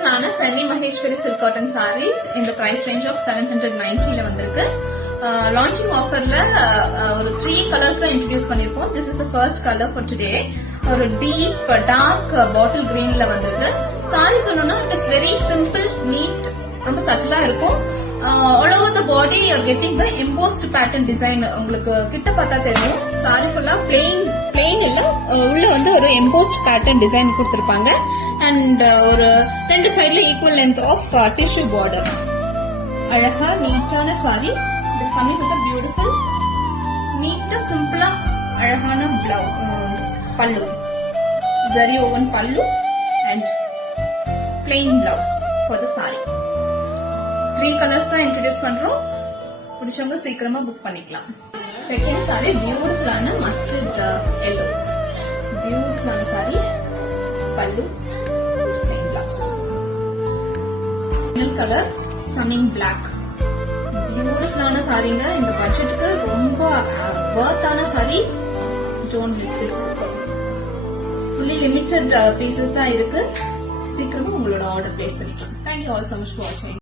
பியூட்டிஃபுல்லான semi Maheshwari silk cotton sarees இந்த price range of 790 வந்திருக்கு. லான்ச்சிங் ஆஃபர்ல ஒரு 3 கலர்ஸ் தான் இன்ட்ரோடியூஸ் பண்ணிருப்போம். This is the first colour for today. ஒரு டீப் டார்க் பாட்டில் கிரீன்ல வந்திருக்கு. சாரி சொல்லணும்னா it is very simple, neat, ரொம்ப சட்டிலா இருக்கும். All over the body getting the embossed pattern design. உங்களுக்கு கிட்ட பார்த்தா தெரியும். சாரி ஃபுல்லா பிளெயின் இல்ல, உள்ள வந்து ஒரு எம்போஸ்ட் பேட்டர்ன் டிசைன் கொடுத்திருப்பாங்க. அண்ட் ஒரு 2 சைட்ல equal length of tissue border. அழகா நீட்டான sari. It is coming with beautiful நீட்டா சிம்பிளா அழகான pallu, zari woven pallu and plain blouse for the sari. 3 colours தான் இன்ட்ரோடியூஸ் பண்றோம். பிடிச்சவங்க சீக்கிரமா புக் பண்ணிக்கலாம். செகண்ட் சாரி பியூட்டிஃபுல்லான மஸ்டர்ட் எல்லோ. பியூட்டிஃபுல்லான sari, pallu, plain blouse. Final colour stunning black. பியூட்டிஃபுல்லான சாரிங்க. இந்த பட்ஜெட்டுக்கு ரொம்ப வர்த்தான sari. Don't miss this. Fully limited pieces தான் இருக்கு. சீக்கிரமா உங்களோட ஆர்டர் பிளேஸ் பண்ணிக்கலாம். Thank you all so much for watching.